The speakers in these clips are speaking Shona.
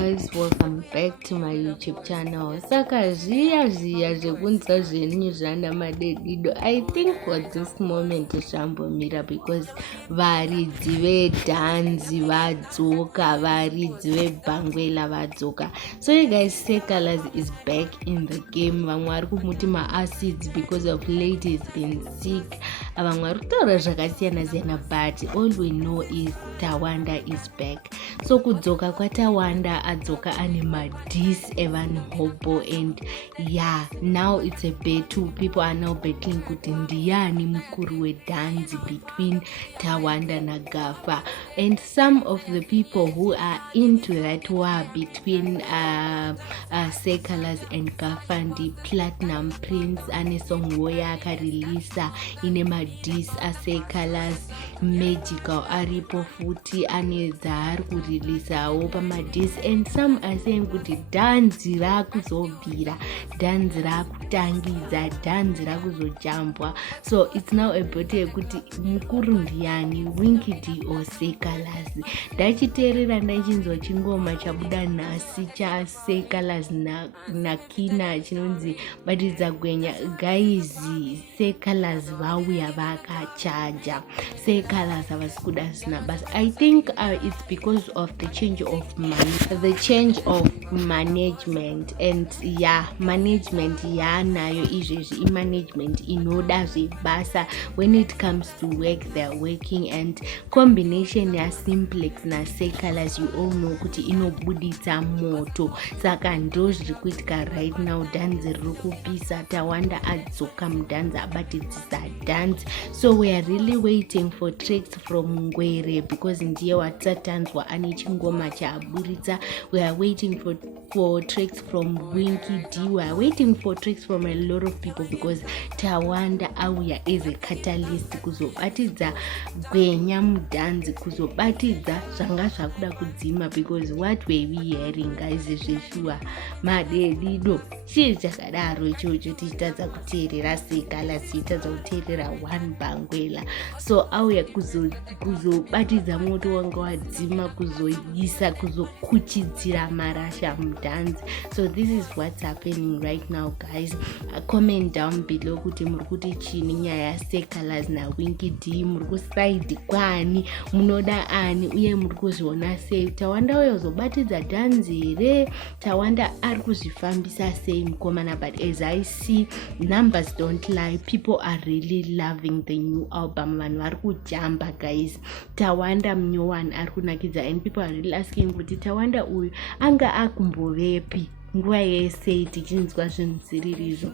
Guys, welcome back to my YouTube channel. Saka zviya zvekunzwa zvenyu zvana madedido. I think for this moment zvambomira because varidzi vedhanzi vadzoka, varidzi vebhangwela vadzoka. So you guys say Calaz is back in the game. Vamwe vari kumuti ma-acids because of late he's been sick. Vamwe vari kutaura zvakasiyana-siyana, but all we know is Tawanda is back. So kudzoka kwaTawanda adzoka ane madis evanhu hobo, and yeah, now it's a battle. People are now battling kuti ndiani mukuru wedhanzi between Tawanda na Gafa, and some of the people who are into that war between Calaz and Gafa ndi Platinum Prince ane song woya akareleasa ine madis Calaz, Magical aripo futi ane dzaari kureleasawo pamadis, and some are saying kuti dhanzi rakuzobvira, dhanzi rakutangidza, dhanzi rakuzojambwa. So it's now a battle yekuti mukuru ndiani, Winky or Calaz. Ndachiteerera ndachinzwa chingoma chabuda nhasi chaCalaz nakina chinonzi batidza gwenya. Guys, Calaz vauya vakachaja, Calaz havasi kuda zina basa. I think it's because of the change of management, and yeah, management nayo izvezvi imanagement inoda zvebasa. When it comes to work, they're working, and combination yaSimplex naCalaz, you all know kuti inobuditsa moto. Saka ndo zviri kuitika right now. Dhanzi riri kupisa, Tawanda adzoka mudhanzi abatidzisa dhanzi. So we are really waiting for tracks from Ngwere because ndiye watsatanzwa ane chingoma chaaburitsa. We are waiting for tracks from Winky D. We are waiting for tracks from a lot of people because Tawanda auya is a catalyst kuzobatidza gwenya mudhanzi, kuzobatidza zvanga zvakuda kudzima, because what were we hearing guys zveshuwa madedido chii chakadaro ichocho. Tichitadza kuteerera Calaz, tichitadza kuteerera one bhangwela. So auya kuzobatidza moto wanga wadzima, kuzoisa, kuzokuchidzira marasha mudhanzi. So this is what's happening right now guys. Comment down below kuti muri kuti chini nyaya yaCalaz naWinky D. Muri kusaidi kwani, munoda ani, uye muri kuzviona sei? Tawanda uyo uzobatidza dhanzi here? Tawanda ari kuzvifambisa sei mukomana? But as I see, numbers don't lie. People are really loving the new album. Vanhu vari kujamba guys. Tawanda munyowani ari kunakidza, and people are really asking kuti Tawanda uyu anga akumbovepi nguva yese tichinzwa zvinhu zvirizvo.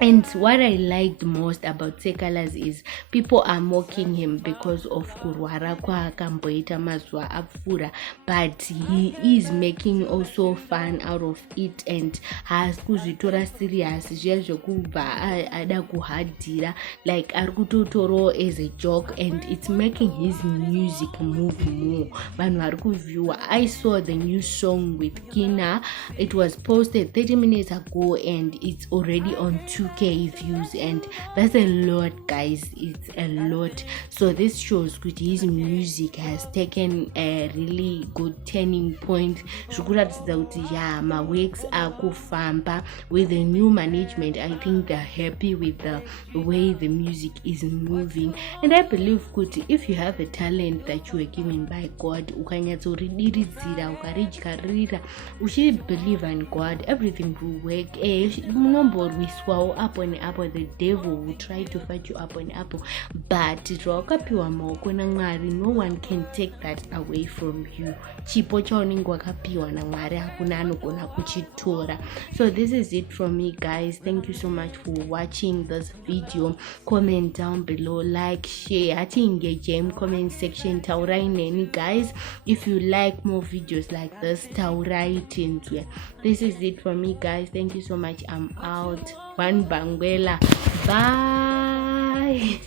And what I liked most about Calaz is people are mocking him because of kurwara kwaakamboita mazuva apfuura, but he is making also fun out of it, and haasi kuzvitora serious zviya zvekubva ada kuhadhira, like ari kutotorawo as a joke, and it's making his music move more. Vanhu vari kuviewa. I saw the new song with Kina. It was posted 30 minutes ago and it's already on 2K views, and that's a lot guys. It's a lot. So this shows that his music has taken a really good turning point. Zvikuratidza kuti yeah, my works are kufamba with the new management. I think they're happy with the way the music is moving, and I believe kuti if you have a talent that you were given by God, ukanyatsoridiritsira, ukaridyarira, uchi believe in God, everything will work. Munomborwiswawo apo neapo, the devil will try to fight you up and up, but zvawakapiwa maoko naMwari, no one can take that away from you. Chipo chaunenge wakapiwa naMwari hakuna anogona kuchitora. So this is it from me guys. Thank you so much for watching this video. Comment down below, like, share, hati engage in comment section. Taurai neni guys. If you like more videos like this, taurai it into it. This is it from me guys. Thank you so much. I'm out. One bangwela. Bye.